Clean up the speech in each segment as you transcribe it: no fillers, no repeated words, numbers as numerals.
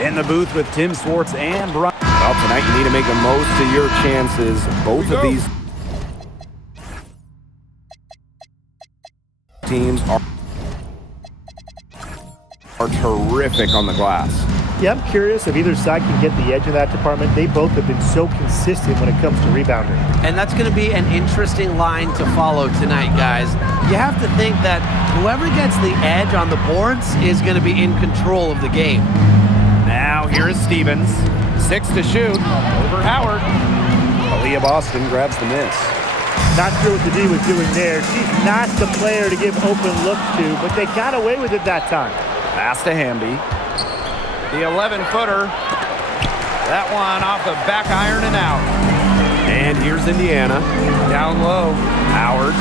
In the booth with Tim Swartz and Brian. Well, tonight you need to make the most of your chances. Both of these teams are terrific on the glass. Yeah, I'm curious if either side can get the edge of that department. They both have been so consistent when it comes to rebounding. And that's going to be an interesting line to follow tonight, guys. You have to think that whoever gets the edge on the boards is going to be in control of the game. Now here is Stevens. 6 to shoot. Over Howard. Aaliyah Boston grabs the miss. Not sure what the D was doing there. She's not the player to give open looks to, but they got away with it that time. Pass to Hamby. The 11-footer. That one off the back iron and out. And here's Indiana. Down low. Howard.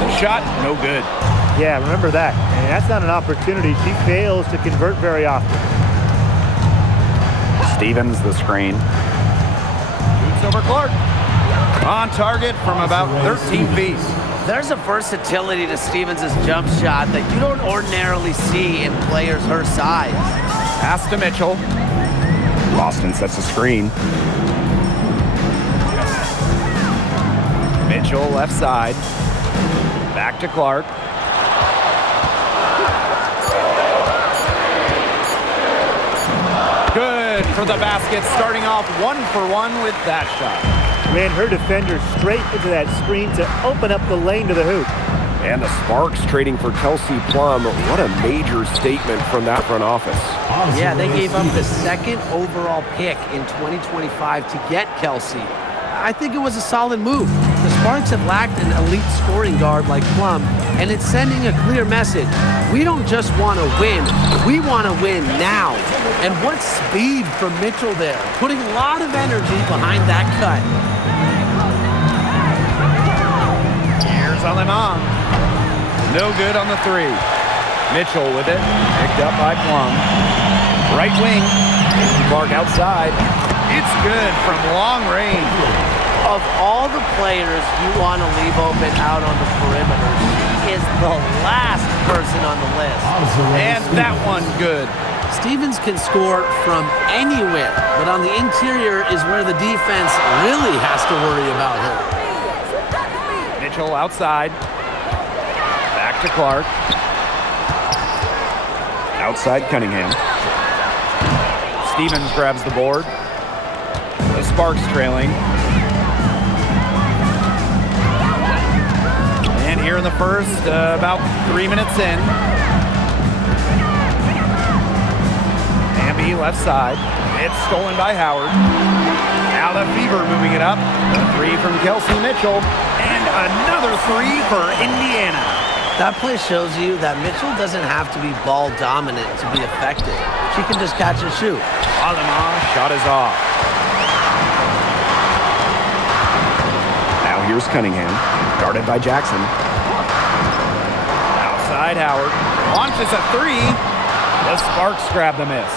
The shot, no good. Yeah, remember that. And that's not an opportunity. She fails to convert very often. Stevens, the screen. Shoots over Clark. On target from about 13 feet. There's a versatility to Stevens' jump shot that you don't ordinarily see in players her size. Pass to Mitchell. Boston sets a screen. Mitchell, left side. Back to Clark. Good for the basket, starting off 1-for-1 with that shot. Ran her defender straight into that screen to open up the lane to the hoop. And the Sparks trading for Kelsey Plum. What a major statement from that front office. Yeah, they gave up the second overall pick in 2025 to get Kelsey. I think it was a solid move. The Sparks have lacked an elite scoring guard like Plum, and it's sending a clear message. We don't just want to win, we want to win now. And what speed from Mitchell there, putting a lot of energy behind that cut. Here's Aleman. No good on the three. Mitchell with it, picked up by Plum. Right wing, Clark outside. It's good from long range. Of all the players you want to leave open out on the perimeter, she is the last person on the list. And that one good. Stevens can score from anywhere, but on the interior is where the defense really has to worry about her. Mitchell outside. Back to Clark. Outside Cunningham. Stevens grabs the board. The Sparks trailing. And here in the first, about 3 minutes in. Hamby left side. It's stolen by Howard. Now the Fever moving it up. A three from Kelsey Mitchell. And another three for Indiana. That play shows you that Mitchell doesn't have to be ball dominant to be effective. She can just catch and shoot. Aleman shot is off. Now here's Cunningham, guarded by Jackson. Outside Howard. Launches a three. The Sparks grab the miss.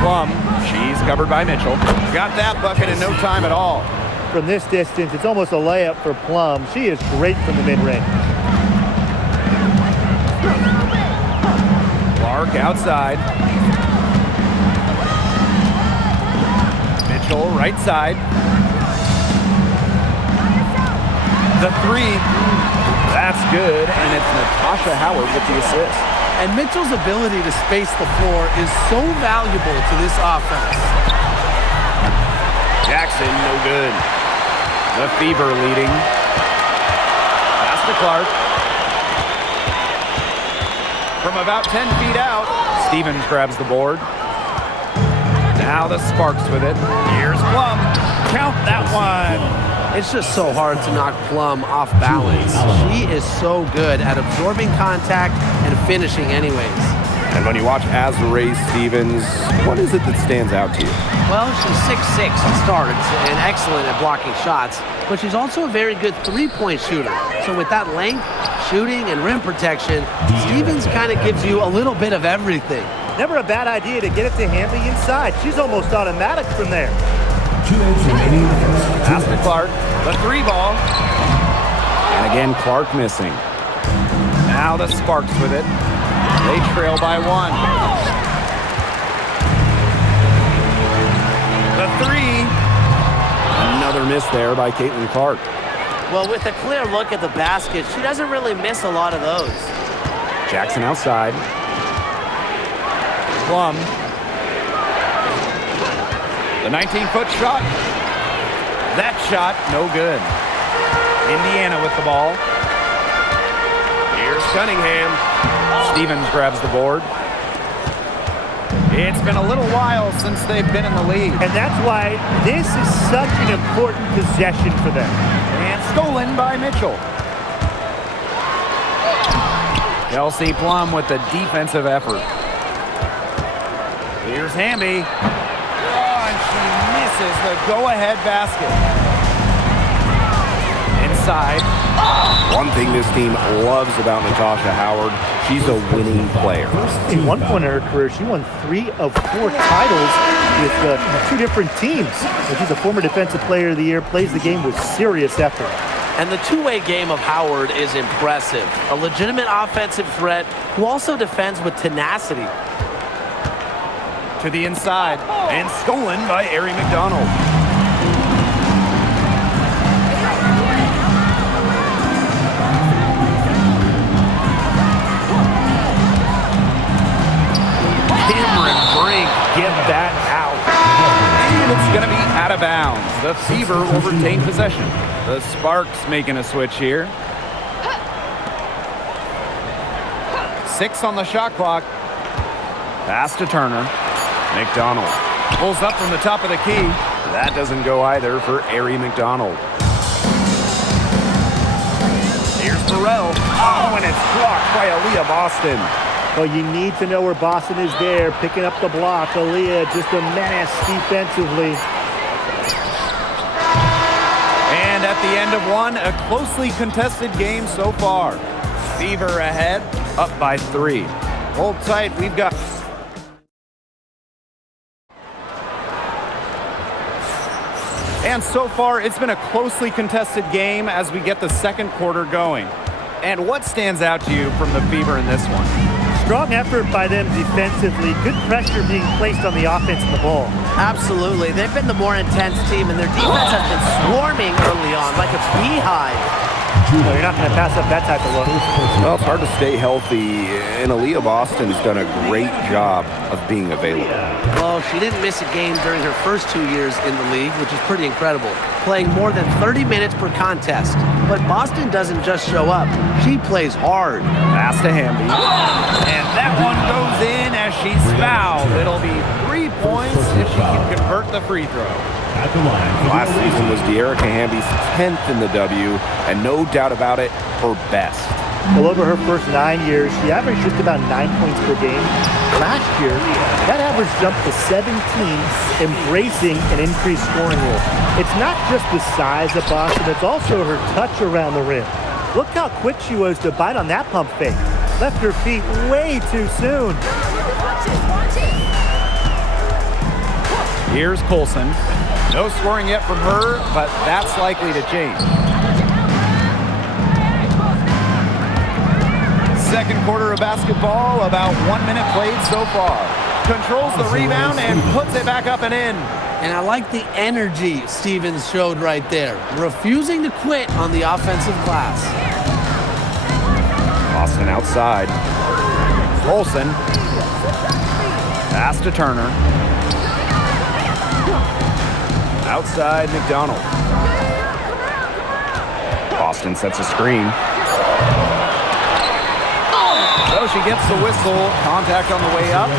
Plum, she's covered by Mitchell. Got that bucket in no time at all. From this distance, it's almost a layup for Plum. She is great from the mid-range. Clark outside. Mitchell right side. The three. That's good, and it's Natasha Howard with the assist. And Mitchell's ability to space the floor is so valuable to this offense. Jackson, no good. The Fever leading. Pass to Clark. From about 10 feet out, Stevens grabs the board. Now the Sparks with it. Here's Plum. Count that one. It's just so hard to knock Plum off balance. She is so good at absorbing contact and finishing anyways. And when you watch Azurá Stevens, what is it that stands out to you? Well, she's 6'6" to start and excellent at blocking shots, but she's also a very good three-point shooter. So with that length, shooting, and rim protection, Stevens kind of gives you a little bit of everything. Never a bad idea to get it to Hamby inside. She's almost automatic from there. 2 minutes remaining in the first. Pass to Clark. The 3 ball. And again, Clark missing. Now the Sparks with it. They trail by 1. The 3. Another miss there by Caitlin Clark. Well, with a clear look at the basket, she doesn't really miss a lot of those. Jackson outside. Plum. The 19-foot shot. That shot, no good. Indiana with the ball. Here's Cunningham. Stevens grabs the board. It's been a little while since they've been in the lead. And that's why this is such an important possession for them. And stolen by Mitchell. Kelsey Plum with the defensive effort. Here's Hamby. Oh, and she misses the go-ahead basket. Inside. One thing this team loves about Natasha Howard, she's a winning player. In one point in her career, she won 3 of 4 titles with 2 different teams. And she's a former Defensive Player of the Year, plays the game with serious effort. And the two-way game of Howard is impressive. A legitimate offensive threat who also defends with tenacity. To the inside. And stolen by Aari McDonald. Cameron Brink, get that out. And it's going to be out of bounds. The Fever will retain possession. The Sparks making a switch here. 6 on the shot clock. Pass to Turner. McDonald pulls up from the top of the key. That doesn't go either for Aari McDonald. Here's Burrell. Oh, and it's blocked by Aaliyah Boston. Well, you need to know where Boston is there, picking up the block. Aaliyah just a menace defensively. And at the end of one, a closely contested game so far. Fever ahead, up by 3. Hold tight, we've got... And so far, it's been a closely contested game as we get the second quarter going. And what stands out to you from the Fever in this one? Strong effort by them defensively. Good pressure being placed on the offense and the ball. Absolutely. They've been the more intense team, and their defense has been swarming early on like a beehive. Well, you're not going to pass up that type of look. Well, it's hard to stay healthy, and Aaliyah Boston's done a great job of being available. Well, she didn't miss a game during her first 2 years in the league, which is pretty incredible, playing more than 30 minutes per contest. But Boston doesn't just show up. She plays hard. Pass to Hamby. And that one goes in as she's fouled. It'll be 3 points if she can convert the free throw. Last season was Dearica Hamby's 10th in the W, and no doubt about it, her best. Well, over her first 9 years, she averaged just about 9 points per game. Last year, that average jumped to 17, embracing an increased scoring role. It's not just the size of Boston, it's also her touch around the rim. Look how quick she was to bite on that pump fake. Left her feet way too soon. Here's Colson. No scoring yet from her, but that's likely to change. Second quarter of basketball, about 1 minute played so far. Controls the rebound and puts it back up and in. And I like the energy Stevens showed right there, refusing to quit on the offensive glass. Boston outside. Colson. Pass to Turner. Outside McDonald. Boston sets a screen. So she gets the whistle. Contact on the way up.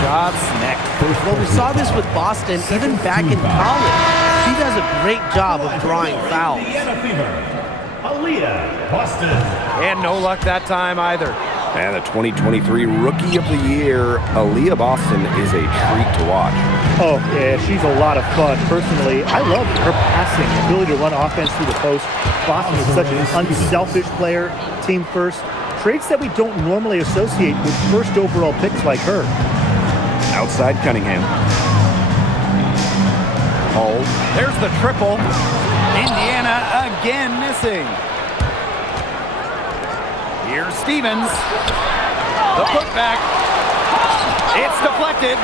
Shots neck. Well, we saw this with Boston even back in college. She does a great job of drawing fouls. Aaliyah Boston. And no luck that time either. And the 2023 Rookie of the Year, Aaliyah Boston, is a treat to watch. Oh, yeah, she's a lot of fun. Personally, I love her passing, ability to run offense through the post. Boston is such an unselfish player, team first. Traits that we don't normally associate with first overall picks like her. Outside Cunningham. Hull. There's the triple. Indiana again missing. Here's Stevens. The putback. It's deflected.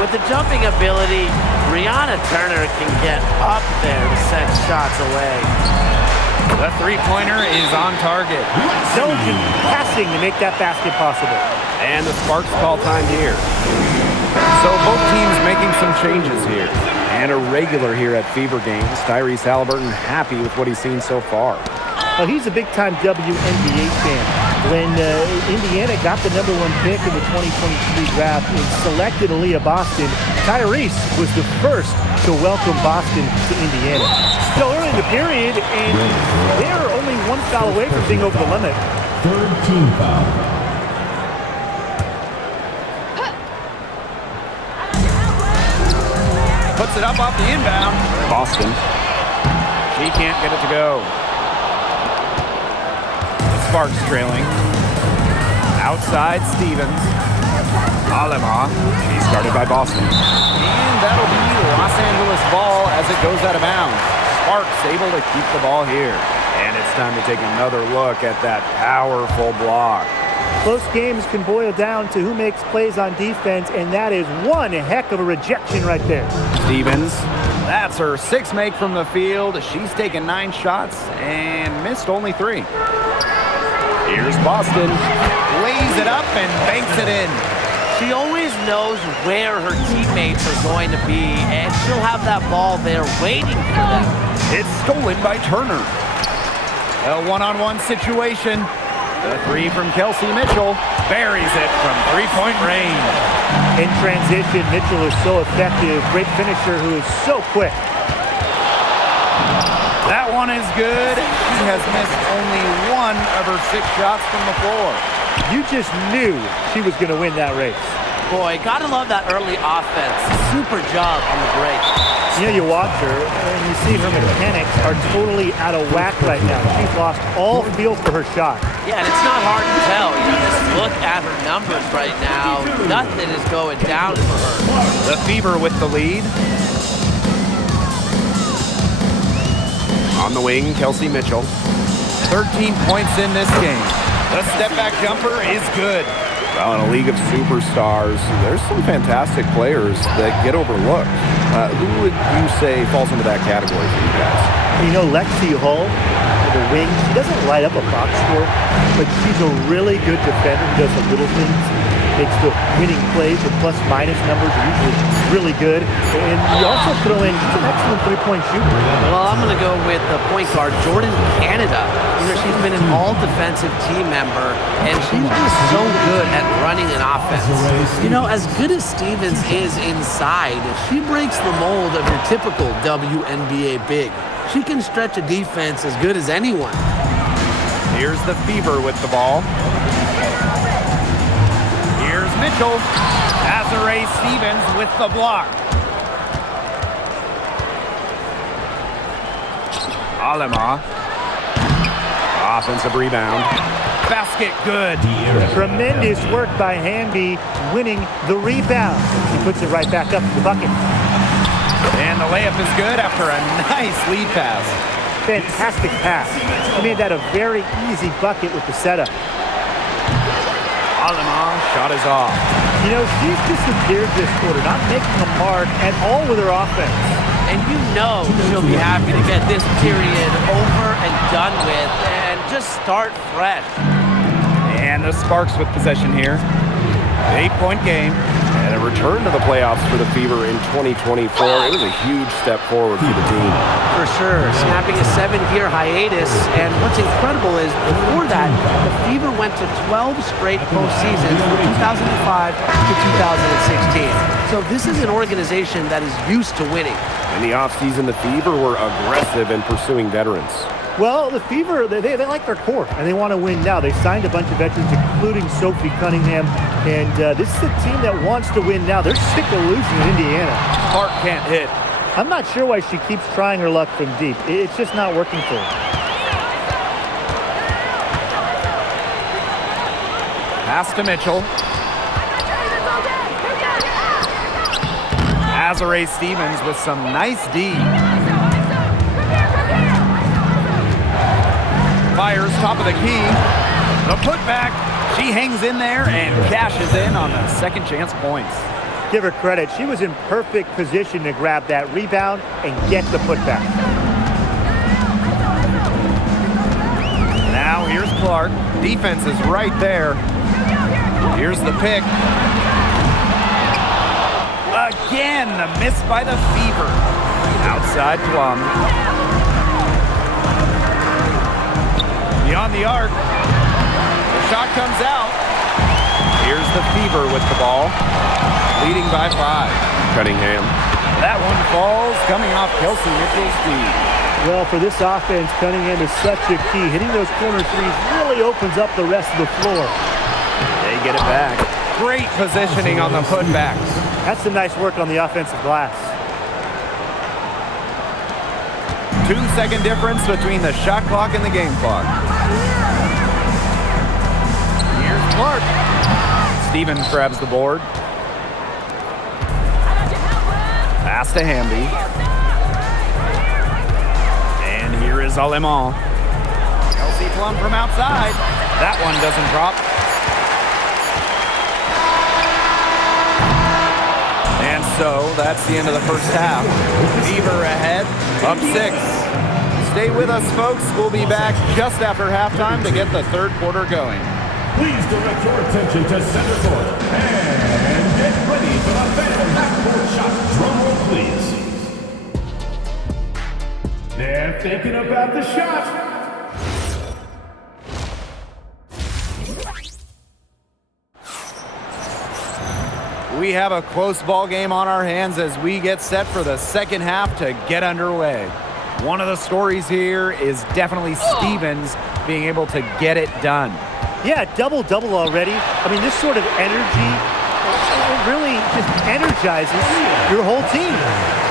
With the jumping ability, Brianna Turner can get up there to send shots away. The three-pointer is on target. Intelligent passing to make that basket possible. And the Sparks call time here. So both teams making some changes here. And a regular here at Fever Games, Tyrese Halliburton happy with what he's seen so far. Well, he's a big-time WNBA fan. When Indiana got the #1 pick in the 2023 draft and selected Aaliyah Boston, Tyrese was the first to welcome Boston to Indiana. Still early in the period, and they're only one foul away from being over the limit. Third team foul. Puts it up off the inbound. Boston. She can't get it to go. Sparks trailing. Outside Stevens. Alema. He's guarded by Boston. And that'll be Los Angeles ball as it goes out of bounds. Sparks able to keep the ball here. And it's time to take another look at that powerful block. Close games can boil down to who makes plays on defense, and that is one heck of a rejection right there. Stevens. That's her 6th make from the field. She's taken 9 shots and missed only 3. Here's Boston. Lays it up and banks it in. She always knows where her teammates are going to be, and she'll have that ball there waiting for them. It's stolen by Turner. A one-on-one situation. The 3 from Kelsey Mitchell. Buries it from 3-point range. In transition, Mitchell is so effective. Great finisher who is so quick. That one is good. She has missed only 1 of her 6 shots from the floor. You just knew she was going to win that race. Boy, gotta love that early offense. Super job on the break. You know, you watch her, and you see her mechanics are totally out of whack right now. She's lost all feel for her shot. Yeah, and it's not hard to tell. You know, just look at her numbers right now. Nothing is going down for her. The Fever with the lead. On the wing, Kelsey Mitchell. 13 points in this game. The step-back jumper is good. Well, in a league of superstars, there's some fantastic players that get overlooked. Who would you say falls into that category for you guys? You know, Lexi Hull, the wing, she doesn't light up a box score, but she's a really good defender who does the little things. Makes the winning plays. Her plus-minus numbers are usually really good. And you also throw in, she's an excellent three-point shooter. Well, I'm going to go with the point guard, Jordan Canada. You know, she's been an all-defensive team member, and she's just so good at running an offense. You know, as good as Stevens is inside, she breaks the mold of your typical WNBA big. She can stretch a defense as good as anyone. Here's the Fever with the ball. Here's Mitchell. Azare Stevens with the block. Alema. Offensive rebound. Basket good. Tremendous work by Hamby, winning the rebound. He puts it right back up to the bucket. And the layup is good after a nice lead pass. Fantastic pass. He made that a very easy bucket with the setup. Alema, shot is off. You know, she's disappeared this quarter, not making a mark at all with her offense. And you know she'll be happy to get this period over and done with and just start fresh. And the Sparks with possession here. 8-point game. And a return to the playoffs for the Fever in 2024. It was a huge step forward for the team. For sure, snapping a 7-year hiatus. And what's incredible is before that, the Fever went to 12 straight postseasons from 2005 to 2016. So this is an organization that is used to winning. In the offseason, the Fever were aggressive in pursuing veterans. Well, the Fever, they like their core, and they want to win now. They signed a bunch of veterans, including Sophie Cunningham, and this is a team that wants to win now. They're sick of losing in Indiana. Clark can't hit. I'm not sure why she keeps trying her luck from deep. It's just not working for her. Pass to Mitchell. Azare Stevens with some nice D. Fires top of the key. The putback. She hangs in there and cashes in on the second chance points. Give her credit. She was in perfect position to grab that rebound and get the putback. Now here's Clark. Defense is right there. Here's the pick. Again, the miss by the Fever. Outside Plum. Beyond the arc. The shot comes out. Here's the Fever with the ball. Leading by 5. Cunningham. That one falls, coming off Kelsey Mitchell's feet. Well, for this offense, Cunningham is such a key. Hitting those corner threes really opens up the rest of the floor. They get it back. Great positioning on the putbacks. That's some nice work on the offensive glass. 2-second difference between the shot clock and the game clock. Here's Clark. Stevens grabs the board. Pass to Hamby. And here is Aleman. Kelsey Plum from outside. That one doesn't drop. And so that's the end of the first half. Fever ahead, up 6. Stay with us, folks. We'll be back just after halftime to get the third quarter going. Please direct your attention to center court and get ready for the Phantom half-court shot. Drum roll, please. They're thinking about the shot. We have a close ball game on our hands as we get set for the second half to get underway. One of the stories here is definitely Stevens being able to get it done. Yeah, double-double already. I mean, this sort of energy, it really just energizes your whole team.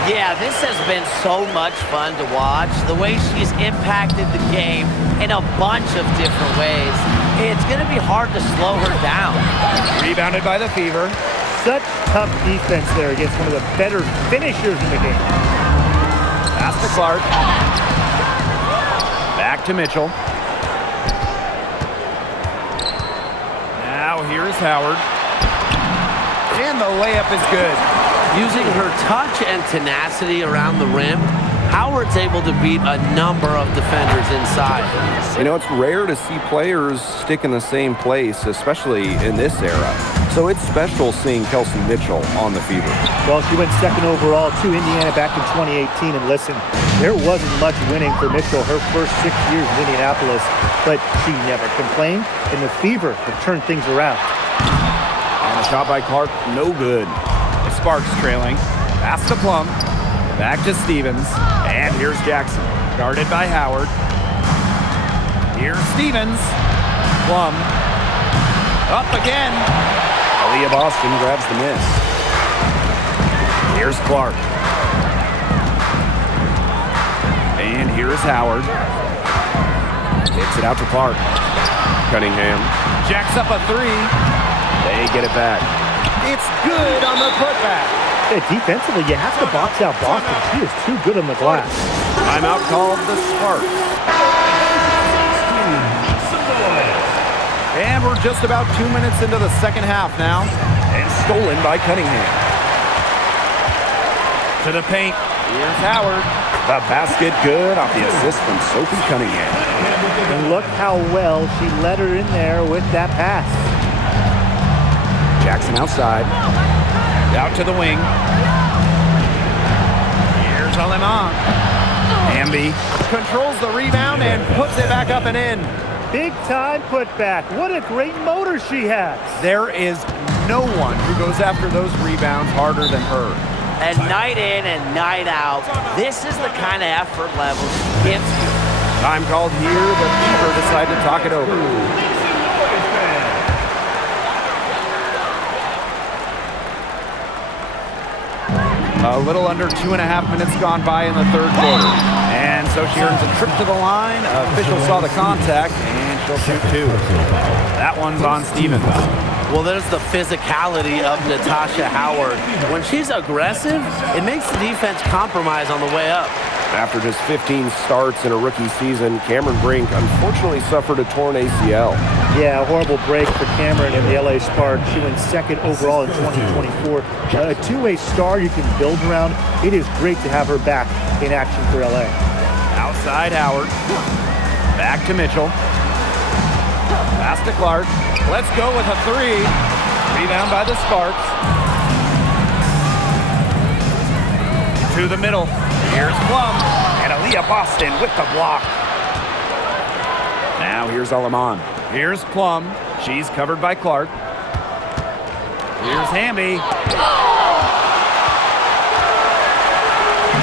Yeah, this has been so much fun to watch. The way she's impacted the game in a bunch of different ways. It's going to be hard to slow her down. Rebounded by the Fever. Such tough defense there against one of the better finishers in the game. Pass to Clark. Back to Mitchell. Now here's Howard. And the layup is good. Using her touch and tenacity around the rim, Howard's able to beat a number of defenders inside. You know, it's rare to see players stick in the same place, especially in this era. So it's special seeing Kelsey Mitchell on the Fever. Well, she went second overall to Indiana back in 2018. And listen, there wasn't much winning for Mitchell her first 6 years in Indianapolis, but she never complained, and the Fever have turned things around. And a shot by Clark, no good. Sparks trailing. Pass to Plum. Back to Stevens. And here's Jackson. Guarded by Howard. Here's Stevens. Plum. Up again. Aaliyah Boston grabs the miss. Here's Clark. And here's Howard. Kicks it out to Clark. Cunningham. Jacks up a 3. They get it back. It's good on the putback. Yeah, defensively, you have to box out Boston. She is too good on the glass. Timeout called the Sparks. And we're just about 2 minutes into the second half now. And stolen by Cunningham. To the paint. Here's Howard. The basket good off the assist from Sophie Cunningham. And look how well she let her in there with that pass. Jackson outside. Out to the wing. Here's Aleman. Hamby controls the rebound and puts it back up and in. Big time putback. What a great motor she has. There is no one who goes after those rebounds harder than her. And night in and night out, this is the kind of effort level she gives you. Time called here. The Fever decide to talk it over. A little under 2.5 minutes gone by in the third quarter. And so she earns a trip to the line. Official saw the contact, and she'll shoot 2. That one's on Stevens. Well, there's the physicality of Natasha Howard. When she's aggressive, it makes the defense compromise on the way up. After just 15 starts in a rookie season, Cameron Brink unfortunately suffered a torn ACL. Yeah, a horrible break for Cameron and the LA Sparks. She went second overall in 2024. A two-way star you can build around. It is great to have her back in action for LA. Outside Howard. Back to Mitchell. Pass to Clark. Let's go with a three. Rebound by the Sparks. To the middle. Here's Plum. And Aaliyah Boston with the block. Now here's Aleman. Here's Plum. She's covered by Clark. Here's Hamby.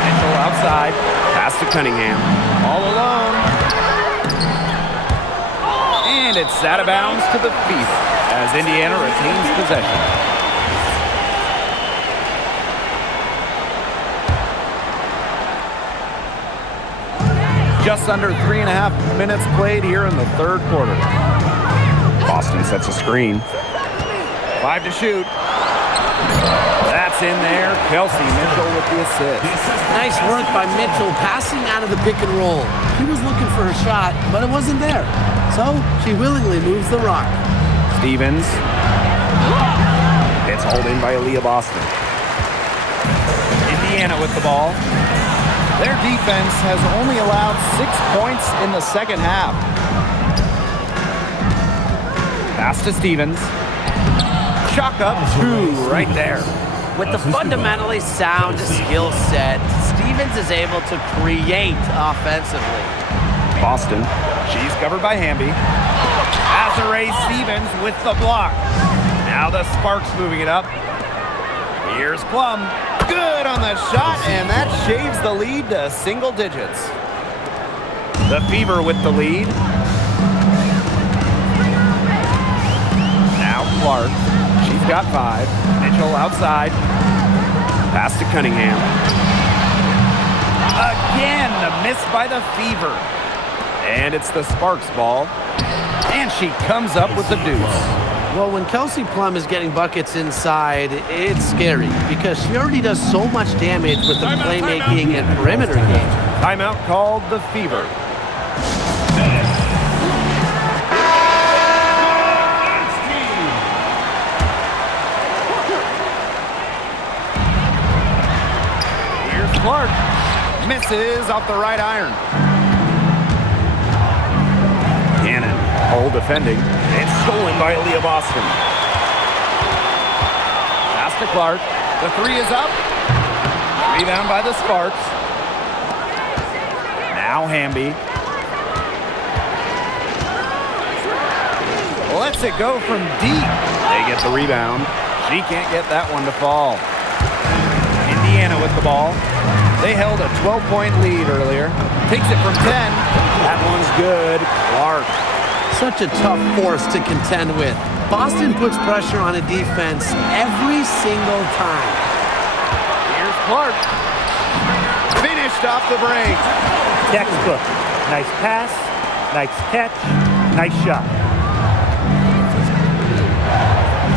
Mitchell outside. Pass to Cunningham. All alone. And it's out of bounds to the Fever as Indiana retains possession. Just under 3.5 minutes played here in the third quarter. Boston sets a screen. 5 to shoot. That's in there. Kelsey Mitchell with the assist. Nice work by Mitchell passing out of the pick and roll. He was looking for her shot, but it wasn't there. So she willingly moves the rock. Stevens. It's hauled in by Aaliyah Boston. Indiana with the ball. Their defense has only allowed 6 points in the second half. Pass to Stevens. Chalk up 2 right there. With the fundamentally sound skill set, Stevens is able to create offensively. Boston. She's covered by Hamby. Azurá Stevens with the block. Now the Sparks moving it up. Here's Plum. Good on the shot, and that shaves the lead to single digits. The Fever with the lead. Now Clark. She's got 5. Mitchell outside. Pass to Cunningham. Again, the miss by the Fever. And it's the Sparks ball. And she comes up with the deuce. Well, when Kelsey Plum is getting buckets inside, it's scary because she already does so much damage with the playmaking and perimeter game. Timeout called the Fever. Here's Clark. Misses off the right iron. Cannon. Hole defending. It's stolen by Aaliyah Boston. Pass to Clark. The 3 is up. Rebound by the Sparks. Now Hamby. Lets it go from deep. They get the rebound. She can't get that one to fall. Indiana with the ball. They held a 12-point lead earlier. Takes it from 10. That one's good. Clark. Such a tough force to contend with. Boston puts pressure on a defense every single time. Here's Clark. Finished off the break. Textbook. Nice pass, nice catch, nice shot.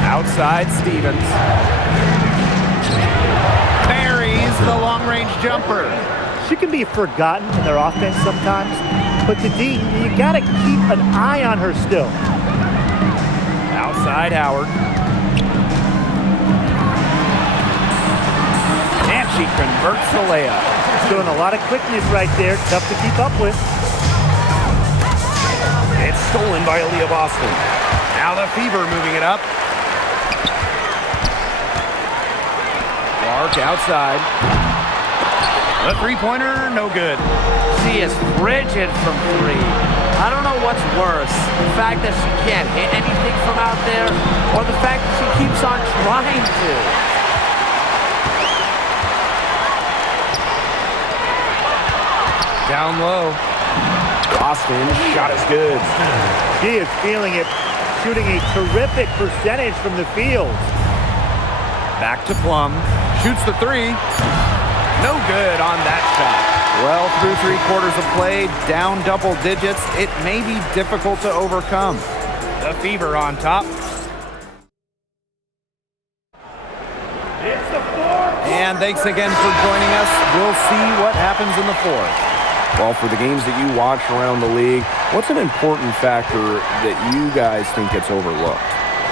Outside Stevens. Buries the long-range jumper. She can be forgotten in their offense sometimes, but to D, you gotta keep an eye on her still. Outside Howard. And she converts the layup. Showing a lot of quickness right there, tough to keep up with. It's stolen by Aaliyah Boston. Now the Fever moving it up. Clark outside. The three-pointer, no good. She is frigid from 3. I don't know what's worse, the fact that she can't hit anything from out there, or the fact that she keeps on trying to. Down low. Boston, shot is good. She is feeling it, shooting a terrific percentage from the field. Back to Plum. Shoots the 3. No good on that shot. Well, through 3 quarters of play, down double digits, it may be difficult to overcome. The Fever on top. And thanks again for joining us. We'll see what happens in the fourth. Well, for the games that you watch around the league, what's an important factor that you guys think gets overlooked?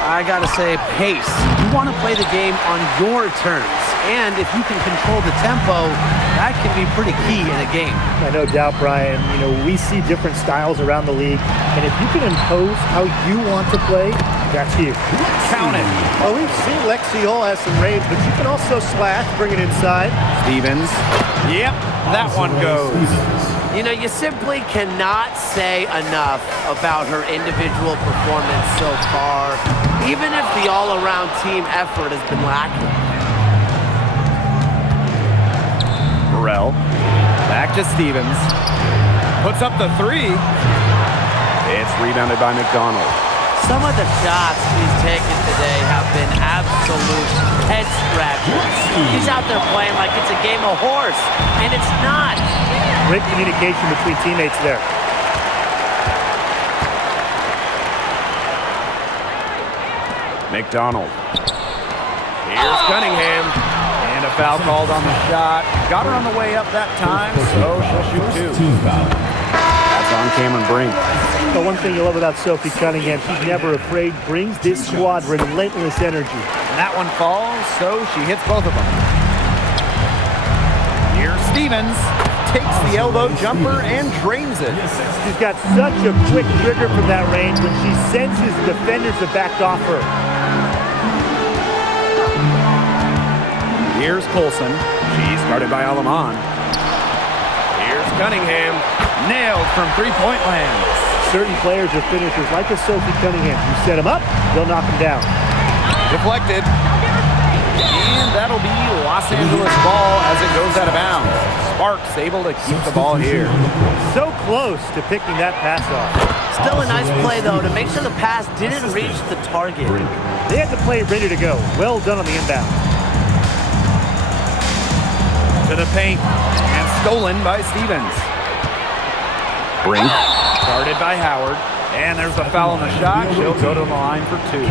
I got to say, pace. You want to play the game on your terms. And if you can control the tempo, that can be pretty key in a game. No doubt, Brian. We see different styles around the league. And if you can impose how you want to play, that's huge. Count it. Well, we've seen Lexi Hall has some range, but you can also slash, bring it inside. Stevens. Yep, that one goes. You simply cannot say enough about her individual performance so far, even if the all-around team effort has been lacking. Burrell. Back to Stevens. Puts up the three. It's rebounded by McDonald. Some of the shots he's taken today have been absolute head-scratchers. He's out there playing like it's a game of horse, and it's not. Great communication between teammates there. McDonald. Here's Cunningham. And a foul called on the shot. Got her on the way up that time, so she'll shoot two. That's on Cameron Brink. The one thing you love about Sophie Cunningham, she's never afraid, brings this squad relentless energy. And that one falls, so she hits both of them. Here's Stevens. Takes the elbow jumper and drains it. She's got such a quick trigger from that range when she senses the defenders have backed off her. Here's Colson. She's guarded by Alaman. Here's Cunningham. Nailed from three-point land. Certain players are finishers like a Sophie Cunningham. You set them up, they'll knock them down. Deflected. And that'll be Los Angeles ball as it goes out of bounds. Sparks able to keep the ball here. So close to picking that pass off. Still a nice play, though, to make sure the pass didn't reach the target. They had the play ready to go. Well done on the inbound. To the paint. And stolen by Stevens. Brink. Guarded by Howard. And there's a foul on the shot. She'll go to the line for two.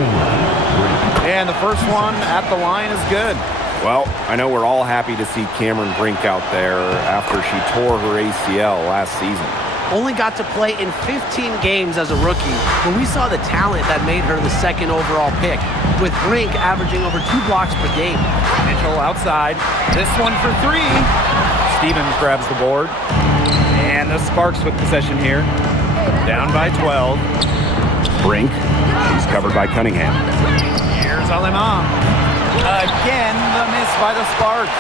And the first one at the line is good. Well, I know we're all happy to see Cameron Brink out there after she tore her ACL last season. Only got to play in 15 games as a rookie, but we saw the talent that made her the second overall pick, with Brink averaging over 2 blocks per game. Mitchell outside. This one for three. Stevens grabs the board. And the Sparks with possession here. Down by 12. Brink. She's covered by Cunningham. Here's Alemam. Again, the miss by the Sparks.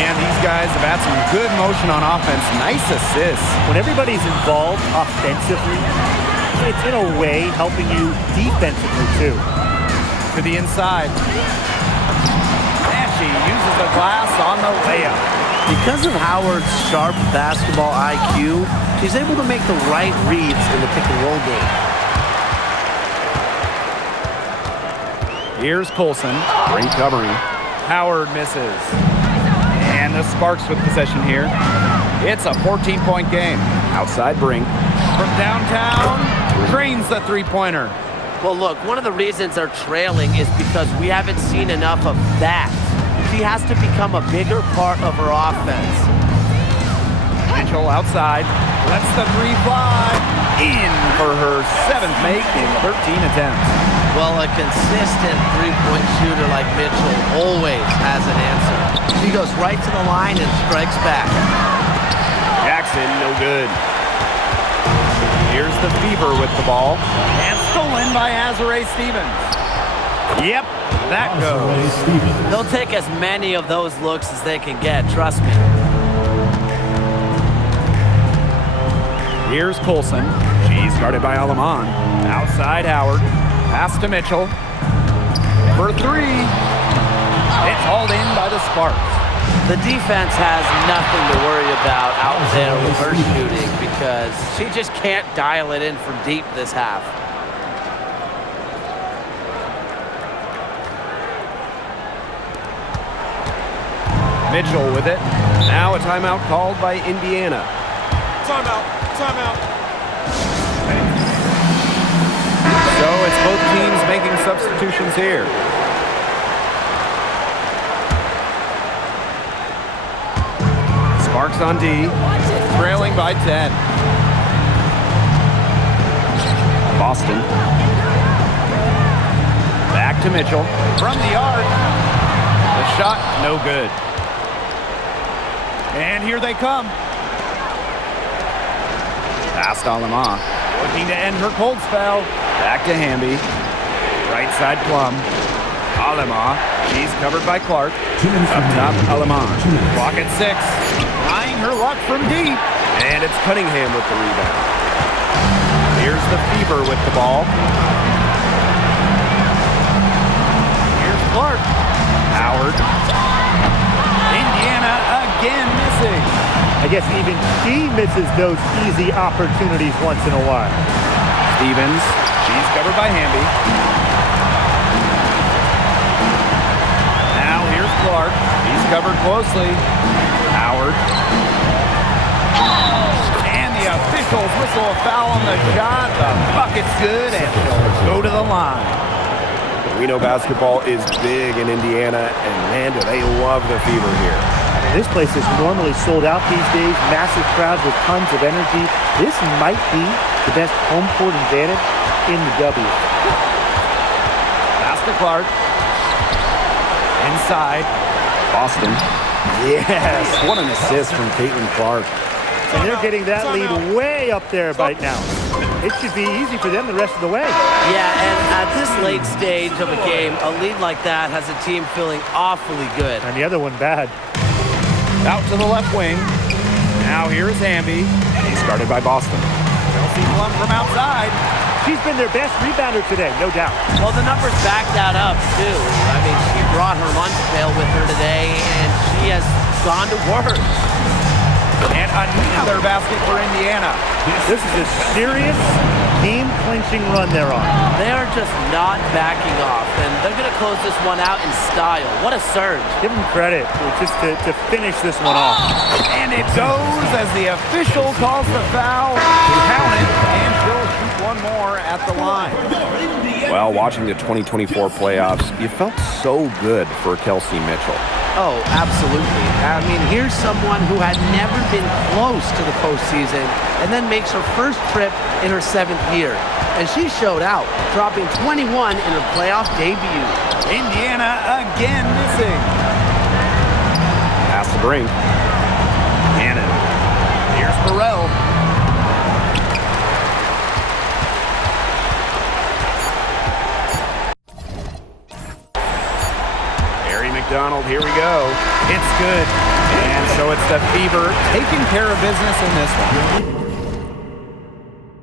And these guys have had some good motion on offense. Nice assist. When everybody's involved offensively, it's in a way helping you defensively too. To the inside. And she uses the glass on the layup. Because of Howard's sharp basketball IQ, she's able to make the right reads in the pick-and-roll game. Here's Colson. Brink covering. Howard misses. And the Sparks with possession here. It's a 14-point game. Outside Brink. From downtown, drains the three-pointer. Well, look, one of the reasons they're trailing is because we haven't seen enough of that. She has to become a bigger part of her offense. Mitchell outside. Lets the three fly. In for her 7th make in 13 attempts. Well, a consistent three-point shooter like Mitchell always has an answer. She goes right to the line and strikes back. Jackson, no good. Here's the Fever with the ball. And stolen by Azare Stevens. Yep, that goes. They'll take as many of those looks as they can get, trust me. Here's Colson. She's guarded by Alaman. Outside Howard. Pass to Mitchell. For three. It's hauled in by the Sparks. The defense has nothing to worry about out there with her shooting because she just can't dial it in from deep this half. Mitchell with it. Now a timeout called by Indiana. Timeout. So it's both teams making substitutions here. Sparks on D, trailing by 10. Boston. Back to Mitchell. From the arc. The shot, no good. And here they come. Past Alema. Looking to end her cold spell. Back to Hamby. Right side Plum. Alema. She's covered by Clark. Up top, Alema. Clock at 6. Trying her luck from deep. And it's Cunningham with the rebound. Here's the Fever with the ball. Here's Clark. Howard. Indiana again missing. I guess even she misses those easy opportunities once in a while. Stevens. She's covered by Hamby. Now here's Clark. He's covered closely. Howard. And the officials whistle a foul on the shot. The bucket's good, and she'll go to the line. Reno basketball is big in Indiana, and man, do they love the Fever here. This place is normally sold out these days, massive crowds with tons of energy. This might be the best home court advantage in the W. Pass to Clark. Inside. Boston. Yes, what an assist from Caitlin Clark. And they're getting that lead way up there right now. It should be easy for them the rest of the way. Yeah, and at this late stage of a game, a lead like that has a team feeling awfully good. And the other one bad. Out to the left wing. Now here's Hamby. He's guarded by Boston. Chelsea Plum from outside. She's been their best rebounder today, no doubt. Well, the numbers back that up, too. I mean, she brought her lunch pail with her today, and she has gone to work. And another basket for Indiana. This is a serious game-clinching run they're on. They are just not backing off, and they're going to close this one out in style. What a surge. Give them credit just to finish this one off. And it goes as the official calls the foul. Count it, and she'll shoot one more at the line. Well, watching the 2024 playoffs, you felt so good for Kelsey Mitchell. Oh, absolutely. I mean, here's someone who had never been close to the postseason and then makes her first trip in her 7th year. And she showed out, dropping 21 in her playoff debut. Indiana again missing. Pass the Brink. Cannon. Here's Burrell. McDonald, here we go. It's good. And so it's the Fever taking care of business in this one.